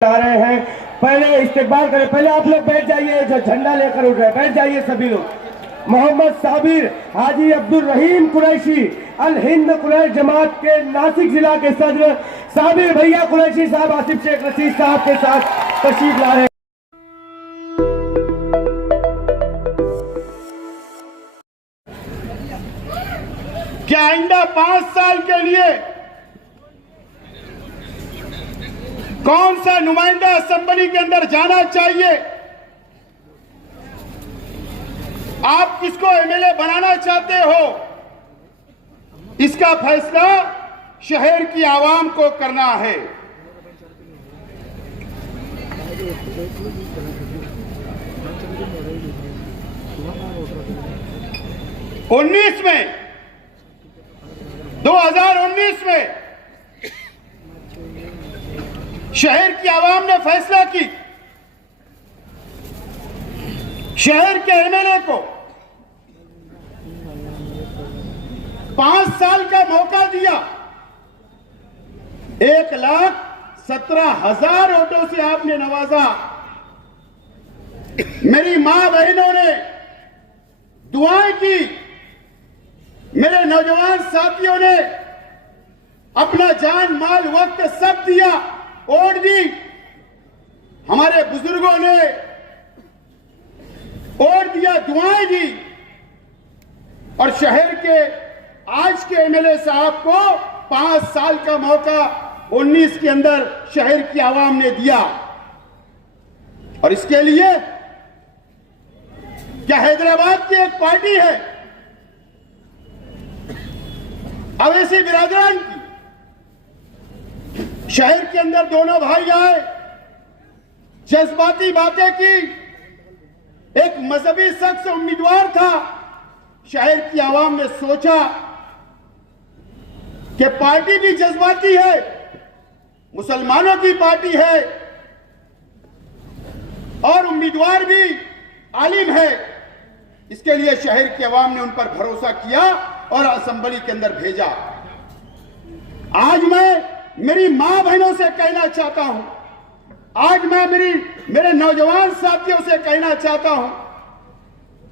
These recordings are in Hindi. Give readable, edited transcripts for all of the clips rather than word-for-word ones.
आ रहे हैं। पहले इस्तेकबाल करें, पहले आप लोग बैठ जाइए, जो झंडा लेकर उठ रहे बैठ जाइए सभी लोग। मोहम्मद साबिर हाजी अब्दुल रहीम कुरैशी अल हिंद कुरैश जमात के नासिक जिला के सदर साबिर भैया कुरैशी साहब आसिफ शेख रशीद साहब के साथ तशरीफ ला रहे हैं। क्या आइंदा 5 साल के लिए कौन सा नुमाइंदा असेंबली के अंदर जाना चाहिए, आप किसको एमएलए बनाना चाहते हो, इसका फैसला शहर की आवाम को करना है। उन्नीस में 2019 में शहर की आवाम ने फैसला की, शहर के एमएलए को 5 साल का मौका दिया। 1,17,000 वोटों से आपने नवाजा। मेरी मां बहनों ने दुआएं की, मेरे नौजवान साथियों ने अपना जान माल वक्त सब दिया, वोट दी। हमारे बुजुर्गों ने वोट दिया, दुआएं दी, और शहर के आज के एमएलए साहब को 5 साल का मौका 19 के अंदर शहर की आवाम ने दिया। और इसके लिए क्या हैदराबाद की एक पार्टी है अवैसी बिरादरान की, शहर के अंदर दोनों भाई आए, जज्बाती बातें की। एक मजहबी शख्स उम्मीदवार था, शहर की आवाम ने सोचा कि पार्टी भी जज्बाती है, मुसलमानों की पार्टी है और उम्मीदवार भी आलिम है। इसके लिए शहर की आवाम ने उन पर भरोसा किया और असेंबली के अंदर भेजा। आज मैं मेरी मां बहनों से कहना चाहता हूं, आज मैं मेरे नौजवान साथियों से कहना चाहता हूं,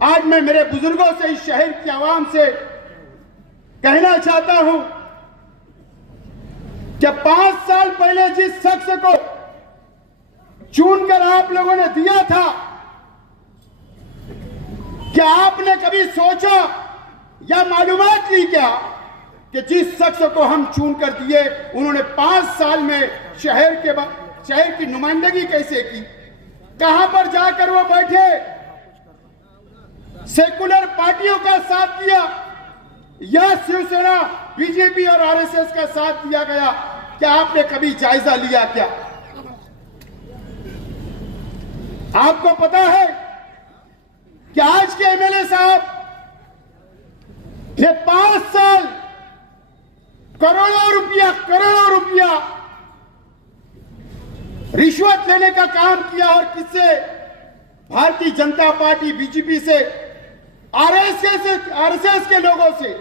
आज मैं मेरे बुजुर्गों से, इस शहर की आवाम से कहना चाहता हूं कि 5 साल पहले जिस शख्स को चुनकर आप लोगों ने दिया था, क्या आपने कभी सोचा या मालूमात ली क्या कि जिस शख्स को हम चुन कर दिए, उन्होंने 5 साल में शहर की नुमाइंदगी कैसे की, कहां पर जाकर वो बैठे, सेकुलर पार्टियों का साथ दिया या शिवसेना, बीजेपी और आरएसएस का साथ दिया गया? क्या आपने कभी जायजा लिया क्या? आपको पता है कि आज के एमएलए साहब ये 5 साल करोड़ों रुपया रिश्वत लेने का काम किया, और किससे? भारतीय जनता पार्टी, बीजेपी से, आरएसएस के लोगों से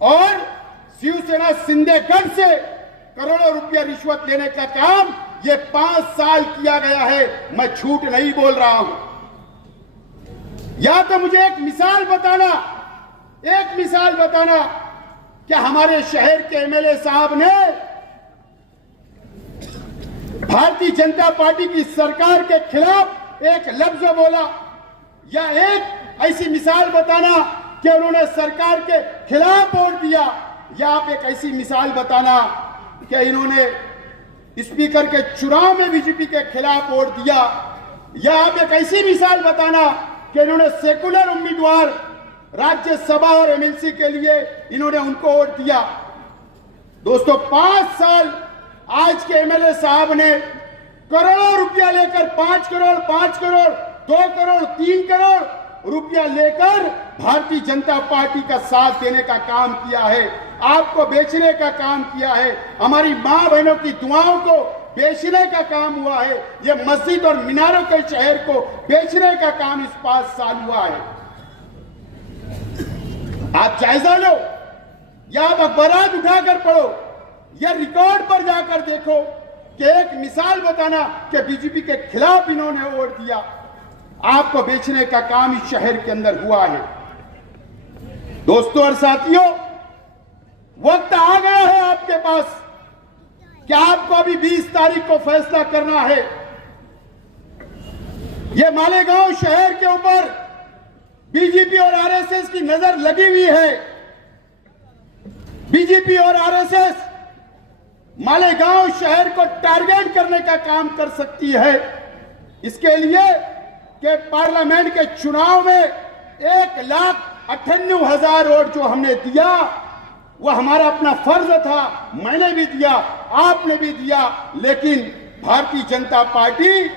और शिवसेना सिंधेगढ़ से करोड़ों रुपया रिश्वत लेने का काम ये 5 साल किया गया है। मैं झूठ नहीं बोल रहा हूं। या तो मुझे एक मिसाल बताना क्या हमारे शहर के एमएलए साहब ने भारतीय जनता पार्टी की सरकार के खिलाफ एक लफ्ज बोला, या एक ऐसी मिसाल बताना कि उन्होंने सरकार के खिलाफ वोट दिया, या आप एक ऐसी मिसाल बताना कि इन्होंने स्पीकर के चुनाव में बीजेपी के खिलाफ वोट दिया, या आप एक ऐसी मिसाल बताना कि इन्होंने सेकुलर उम्मीदवार राज्यसभा और एमएलसी के लिए इन्होंने उनको वोट दिया। दोस्तों, 5 साल आज के एमएलए साहब ने करोड़ों रुपया लेकर 5 करोड़, 2 करोड़, 3 करोड़ रुपया लेकर भारतीय जनता पार्टी का साथ देने का काम किया है, आपको बेचने का काम किया है, हमारी मां बहनों की दुआओं को बेचने का काम हुआ है। यह मस्जिद और मीनारों के शहर को बेचने का काम इस 5 साल हुआ है। आप जायजा लो या आप अखबारात उठाकर पढ़ो या रिकॉर्ड पर जाकर देखो कि एक मिसाल बताना कि बीजेपी के खिलाफ इन्होंने वोट दिया। आपको बेचने का काम इस शहर के अंदर हुआ है। दोस्तों और साथियों, वक्त आ गया है आपके पास कि आपको अभी 20 तारीख को फैसला करना है। ये मालेगांव शहर के ऊपर बीजेपी और आरएसएस की नजर लगी हुई है। बीजेपी और आरएसएस मालेगांव शहर को टारगेट करने का काम कर सकती है। इसके लिए कि पार्लियामेंट के चुनाव में 1,98,000 वोट जो हमने दिया वह हमारा अपना फर्ज था। मैंने भी दिया, आपने भी दिया, लेकिन भारतीय जनता पार्टी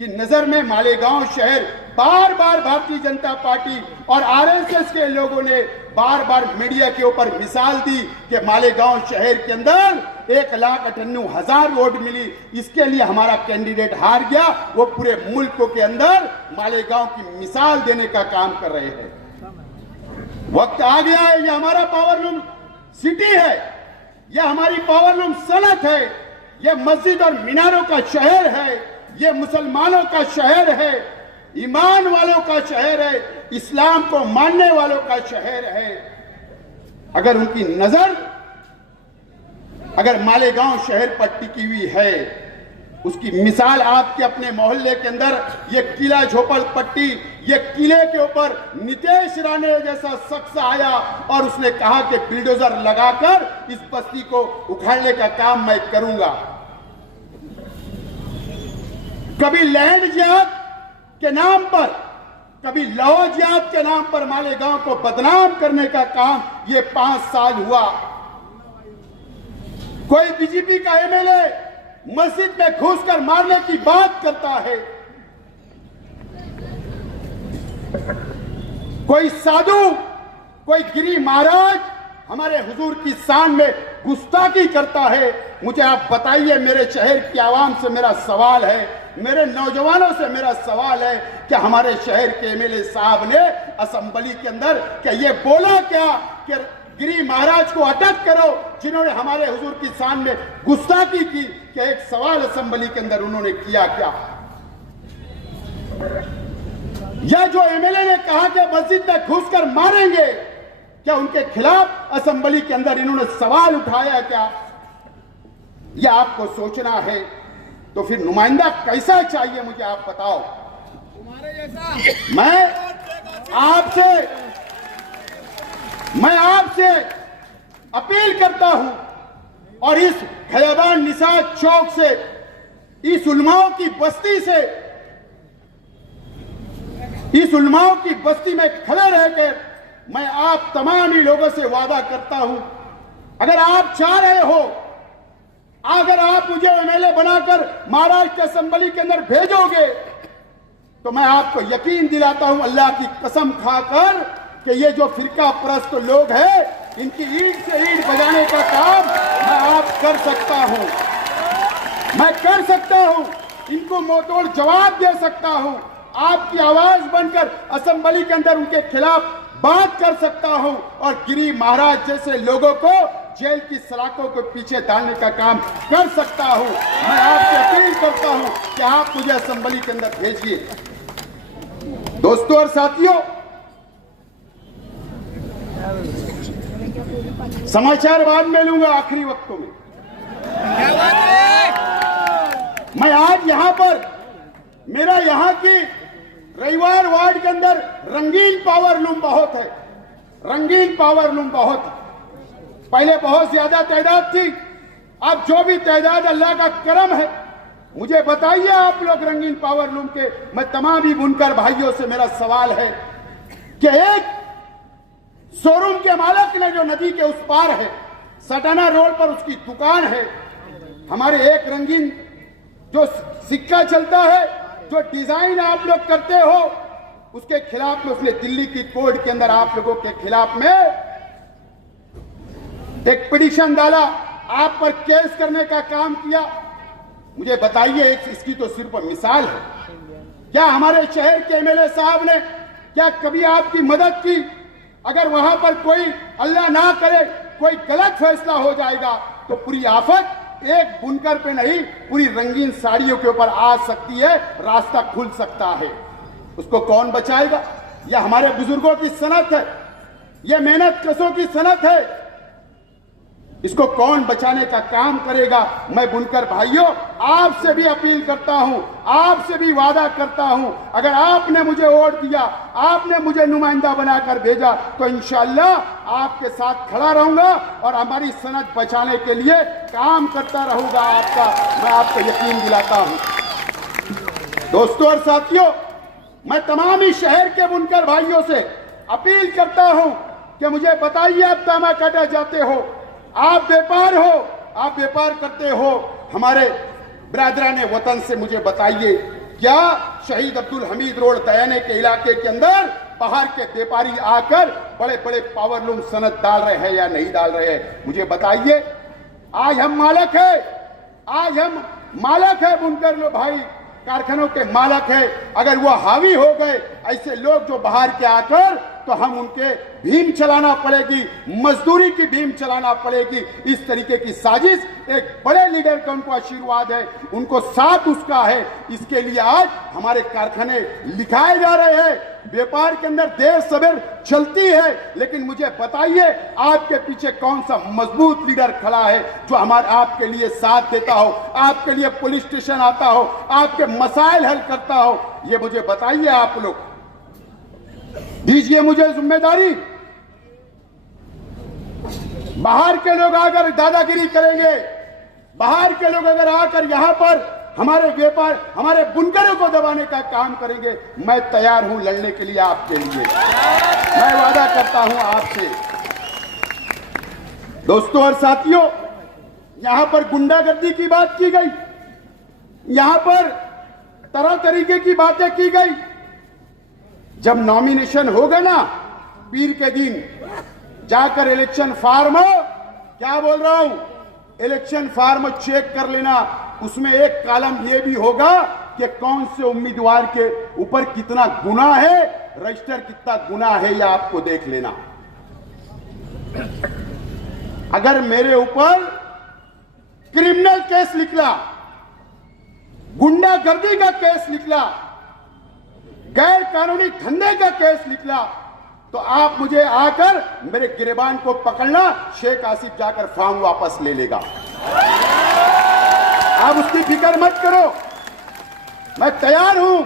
की नजर में मालेगांव शहर बार बार भारतीय जनता पार्टी और आरएसएस के लोगों ने बार बार मीडिया के ऊपर मिसाल दी कि मालेगांव शहर के अंदर 1,98,000 वोट मिली, इसके लिए हमारा कैंडिडेट हार गया। वो पूरे मुल्क के अंदर मालेगांव की मिसाल देने का काम कर रहे हैं। वक्त आ गया है, ये हमारा पावरलूम सिटी है, यह हमारी पावरलूम सनत है, यह मस्जिद और मीनारों का शहर है, यह मुसलमानों का शहर है, ईमान वालों का शहर है, इस्लाम को मानने वालों का शहर है। अगर उनकी नजर अगर मालेगांव शहर पर टिकी हुई है, उसकी मिसाल आपके अपने मोहल्ले के अंदर ये किला झोपड़पट्टी, ये किले के ऊपर नितेश राणे जैसा शख्स आया और उसने कहा कि बिल्डोजर लगाकर इस बस्ती को उखाड़ने का काम मैं करूंगा। कभी लैंड जिहाद के नाम पर, कभी लौ जिहाद के नाम पर मालेगांव को बदनाम करने का काम ये 5 साल हुआ। कोई बीजेपी का एमएलए मस्जिद में घुसकर मारने की बात करता है, कोई साधु, कोई गिरी महाराज हमारे हुजूर की शान में गुस्ताखी करता है। मुझे आप बताइए, मेरे शहर की आवाम से मेरा सवाल है, मेरे नौजवानों से मेरा सवाल है कि हमारे शहर के एमएलए साहब ने असेंबली के अंदर क्या ये बोला क्या कि गिरी महाराज को अटक करो जिन्होंने हमारे हुजूर की शान में गुस्ताखी की? कि एक सवाल असेंबली के अंदर उन्होंने किया क्या? या जो एमएलए ने कहा कि मस्जिद में घुसकर मारेंगे, क्या उनके खिलाफ असेंबली के अंदर इन्होंने सवाल उठाया क्या? यह आपको सोचना है। तो फिर नुमाइंदा कैसा चाहिए मुझे आप बताओ। मैं आपसे अपील करता हूं और इस खयाबान निसाद चौक से, इस उलमाओं की बस्ती से, इस उलमाओं की बस्ती में खड़े रहकर मैं आप तमाम ही लोगों से वादा करता हूं, अगर आप चाह रहे हो, अगर आप मुझे एमएलए बनाकर महाराष्ट्र असेंबली के अंदर भेजोगे तो मैं आपको यकीन दिलाता हूं अल्लाह की कसम खाकर कि ये जो फिरका परस्त लोग हैं, इनकी ईंट से ईंट बजाने का काम मैं आप कर सकता हूं। मैं कर सकता हूं, इनको मुंहतोड़ जवाब दे सकता हूं, आपकी आवाज बनकर असेंबली के अंदर उनके खिलाफ बात कर सकता हूं और गिरी महाराज जैसे लोगों को जेल की सलाखों को पीछे डालने का काम कर सकता हूं। मैं आपसे अपील करता हूं कि आप मुझे असेंबली के अंदर भेजिए। दोस्तों और साथियों, समाचार बाद में लूंगा आखिरी वक्तों में। मैं आज यहां पर, मेरा यहां की रविवार वार्ड के अंदर रंगीन पावर लूम बहुत है, रंगीन पावर लूम बहुत है। पहले बहुत ज्यादा तादाद थी, अब जो भी तादाद अल्लाह का करम है। मुझे बताइए आप लोग रंगीन पावर लूम के, मैं तमाम ही बुनकर भाइयों से मेरा सवाल है कि एक शोरूम के मालिक ने जो नदी के उस पार है, सटाना रोड पर उसकी दुकान है, हमारे एक रंगीन जो सिक्का चलता है, जो डिजाइन आप लोग करते हो, उसके खिलाफ में उसने दिल्ली की कोर्ट के अंदर आप लोगों के खिलाफ में एक पिटीशन डाला, आप पर केस करने का काम किया। मुझे बताइए, इसकी तो सिर्फ मिसाल है। क्या हमारे शहर के एमएलए साहब ने क्या कभी आपकी मदद की? अगर वहां पर कोई, अल्लाह ना करे, कोई गलत फैसला हो जाएगा तो पूरी आफत एक बुनकर पे नहीं, पूरी रंगीन साड़ियों के ऊपर आ सकती है, रास्ता खुल सकता है। उसको कौन बचाएगा? यह हमारे बुजुर्गों की सनत है, यह मेहनत कशों की सनत है। इसको कौन बचाने का काम करेगा? मैं बुनकर भाइयों आपसे भी अपील करता हूं, आपसे भी वादा करता हूं, अगर आपने मुझे वोट दिया, आपने मुझे नुमाइंदा बनाकर भेजा, तो इंशाअल्लाह आपके साथ खड़ा रहूंगा और हमारी सनत बचाने के लिए काम करता रहूंगा। मैं आपको यकीन दिलाता हूं। दोस्तों और साथियों, मैं तमाम ही शहर के बुनकर भाइयों से अपील करता हूं कि मुझे बताइए, आप तामाकाटा जाते हो, आप व्यापार हो, आप व्यापार करते हो, हमारे बिरादरान वतन से मुझे बताइए, क्या शहीद अब्दुल हमीद रोड दयाने के इलाके के अंदर बाहर के व्यापारी आकर बड़े बड़े पावरलूम सनत डाल रहे हैं या नहीं डाल रहे हैं? मुझे बताइए। आज हम मालक है, आज हम मालक है, बुनकर लो भाई कारखानों के मालक है। अगर वो हावी हो गए ऐसे लोग जो बाहर के आकर, तो हम उनके भीम चलाना पड़ेगी, मजदूरी की भीम चलाना पड़ेगी। इस तरीके की साजिश एक बड़े लीडर का उनको आशीर्वाद है, उनको साथ उसका है। इसके लिए आज हमारे कारखाने लिखाए जा रहे हैं। व्यापार के अंदर देर सवेर चलती है, लेकिन मुझे बताइए आपके पीछे कौन सा मजबूत लीडर खड़ा है जो हमारे आपके लिए साथ देता हो, आपके लिए पुलिस स्टेशन आता हो, आपके मसाइल हल करता हो? ये मुझे बताइए। आप लोग दीजिए मुझे जिम्मेदारी। बाहर के लोग आकर दादागिरी करेंगे, बाहर के लोग अगर आकर यहां पर हमारे व्यापार, हमारे बुनकरों को दबाने का काम करेंगे, मैं तैयार हूं लड़ने के लिए आपके लिए। मैं वादा करता हूं आपसे। दोस्तों और साथियों, यहां पर गुंडागर्दी की बात की गई, यहां पर तरह तरीके की बातें की गई। जब नॉमिनेशन होगा ना पीर के दिन, जाकर इलेक्शन फॉर्म, क्या बोल रहा हूं, इलेक्शन फॉर्म चेक कर लेना। उसमें एक कॉलम ये भी होगा कि कौन से उम्मीदवार के ऊपर कितना गुनाह है, रजिस्टर कितना गुनाह है, यह आपको देख लेना। अगर मेरे ऊपर क्रिमिनल केस निकला, गुंडागर्दी का केस निकला, गैर कानूनी धंधे का केस निकला, तो आप मुझे आकर मेरे गिरबान को पकड़ना, शेख आसिफ जाकर फॉर्म वापस ले लेगा। आप उसकी फिक्र मत करो, मैं तैयार हूं।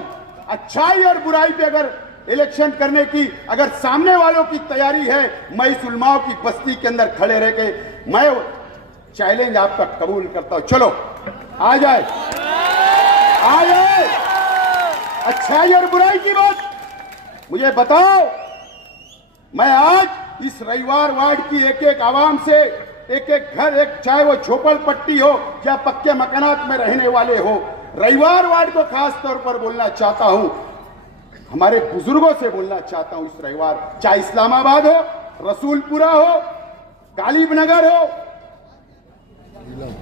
अच्छाई और बुराई पे अगर इलेक्शन करने की अगर सामने वालों की तैयारी है, मैं इस उलमाओं की बस्ती के अंदर खड़े रह के मैं चैलेंज आपका कबूल करता हूं। चलो आ जाए, आ जाए। अच्छाई और बुराई की बात मुझे बताओ। मैं आज इस रविवार वार्ड की एक एक आवाम से, एक एक घर, एक चाहे वो झोपड़पट्टी हो या पक्के मकानात में रहने वाले हो, रविवार वार्ड को खास तौर पर बोलना चाहता हूं, हमारे बुजुर्गों से बोलना चाहता हूं। इस रविवार चाहे इस्लामाबाद हो, रसूलपुरा हो, गालिबनगर हो,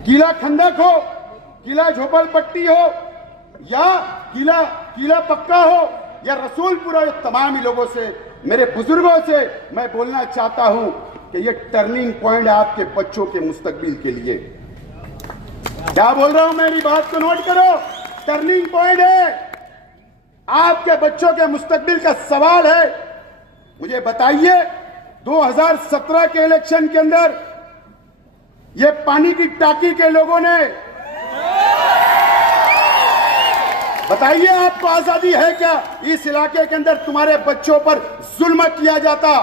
किला खंडक हो, किला झोपड़पट्टी हो या किला पक्का हो या रसूलपुरा, तमाम ही लोगों से, मेरे बुजुर्गों से मैं बोलना चाहता हूं कि ये टर्निंग पॉइंट है आपके बच्चों के मुस्तकबिल के लिए। क्या बोल रहा हूं, मेरी बात को नोट करो। टर्निंग पॉइंट है, आपके बच्चों के मुस्तकबिल का सवाल है। मुझे बताइए, 2017 के इलेक्शन के अंदर ये पानी की टाकी के लोगों ने, बताइए आपको आजादी है क्या? इस इलाके के अंदर तुम्हारे बच्चों पर जुल्म किया जाता,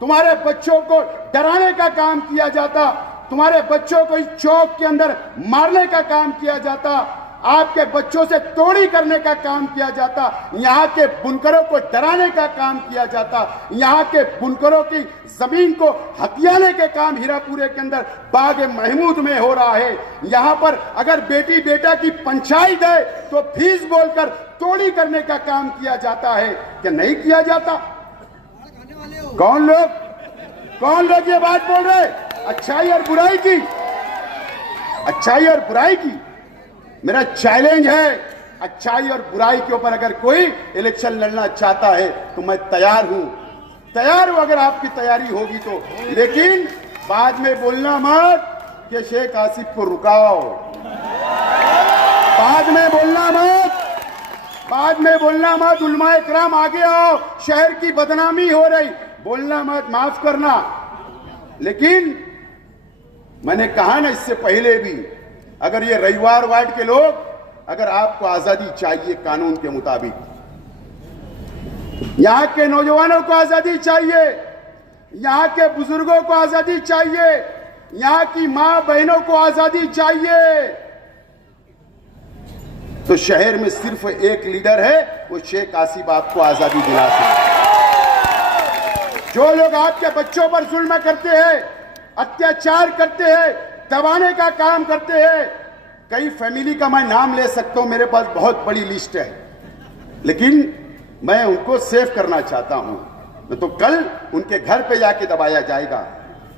तुम्हारे बच्चों को डराने का काम किया जाता, तुम्हारे बच्चों को इस चौक के अंदर मारने का काम किया जाता, आपके बच्चों से तोड़ी करने का काम किया जाता, यहाँ के बुनकरों को डराने का काम किया जाता, यहाँ के बुनकरों की जमीन को हथियाने के काम हीरापुरे के अंदर बाग महमूद में हो रहा है। यहाँ पर अगर बेटी बेटा की पंचायत है तो फीस बोलकर तोड़ी करने का काम किया जाता है कि नहीं किया जाता? कौन लोग ये बात बोल रहे? अच्छाई और बुराई की, अच्छाई और बुराई की। मेरा चैलेंज है, अच्छाई और बुराई के ऊपर अगर कोई इलेक्शन लड़ना चाहता है तो मैं तैयार हूं, तैयार हूं अगर आपकी तैयारी होगी तो। लेकिन बाद में बोलना मत कि शेख आसिफ को रुकाओ, बाद में बोलना मत, उलमाए किराम आगे आओ, शहर की बदनामी हो रही, बोलना मत, माफ करना। लेकिन मैंने कहा ना इससे पहले भी, अगर ये रविवार वार्ड के लोग, अगर आपको आजादी चाहिए कानून के मुताबिक, यहां के नौजवानों को आजादी चाहिए, यहां के बुजुर्गों को आजादी चाहिए, यहां की मां बहनों को आजादी चाहिए, तो शहर में सिर्फ एक लीडर है, वो शेख आसिफ आपको आजादी दिला सकते। जो लोग आपके बच्चों पर जुल्म करते हैं, अत्याचार करते हैं, दबाने का काम करते हैं, कई फैमिली का मैं नाम ले सकता हूं, मेरे पास बहुत बड़ी लिस्ट है, लेकिन मैं उनको सेव करना चाहता हूं, तो कल उनके घर पे जाके दबाया जाएगा।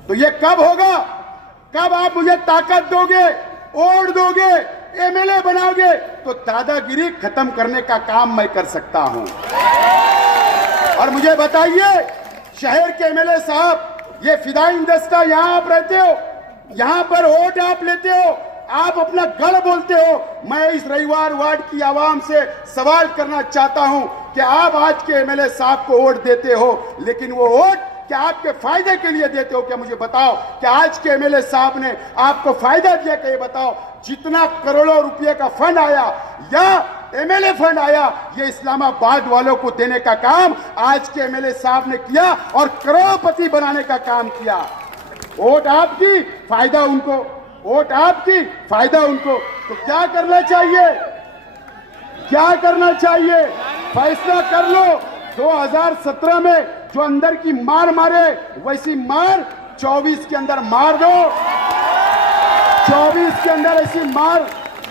तो ये कब होगा? कब आप मुझे ताकत दोगे, वोट दोगे, एमएलए बनाओगे, तो दादागिरी खत्म करने का काम मैं कर सकता हूं। और मुझे बताइए, शहर के एमएलए साहब, ये फिदाइन दस्ता, यहां आप रहते हो, यहां पर वोट आप लेते हो, आप अपना गढ़ बोलते हो, मैं इस रविवार वार्ड की आवाम से सवाल करना चाहता हूं कि आप आज के एमएलए साहब को वोट देते हो, लेकिन वो वोट क्या आपके फायदे के लिए देते हो? क्या मुझे बताओ कि आज के एमएलए साहब ने आपको फायदा दिया? क्या ये बताओ, जितना करोड़ों रुपए का फंड आया या एमएलए फंड आया, ये इस्लामाबाद वालों को देने का काम आज के एमएलए साहब ने किया और करोड़पति बनाने का काम किया। वोट आपकी, फायदा उनको, वोट आपकी, फायदा उनको। तो क्या करना चाहिए? क्या करना चाहिए? फैसला कर लो। 2017 में जो अंदर की मार मारे, वैसी मार 24 के अंदर मार दो, 24 के अंदर ऐसी मार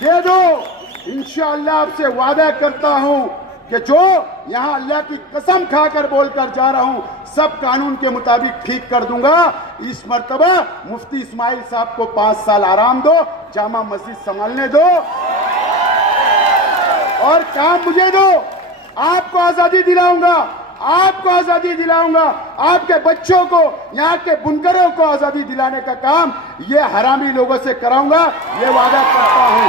दे दो। इंशाअल्लाह आपसे वादा करता हूं कि जो यहां अल्लाह की कसम खाकर बोलकर जा रहा हूं, सब कानून के मुताबिक ठीक कर दूंगा। इस मर्तबा मुफ्ती इस्माइल साहब को 5 साल आराम दो, जामा मस्जिद संभालने दो और काम मुझे दो। आपको आजादी दिलाऊंगा, आपको आजादी दिलाऊंगा, आपके बच्चों को, यहाँ के बुनकरों को आजादी दिलाने का काम ये हरामी लोगों से कराऊंगा, ये वादा करता हूं।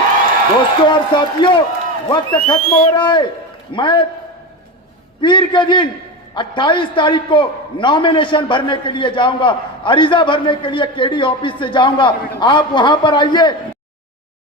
दोस्तों और साथियों, वक्त खत्म हो रहा है। मैं पीर के दिन 28 तारीख को नॉमिनेशन भरने के लिए जाऊंगा, अरीजा भरने के लिए केडी ऑफिस से जाऊंगा। आप वहां पर आइए।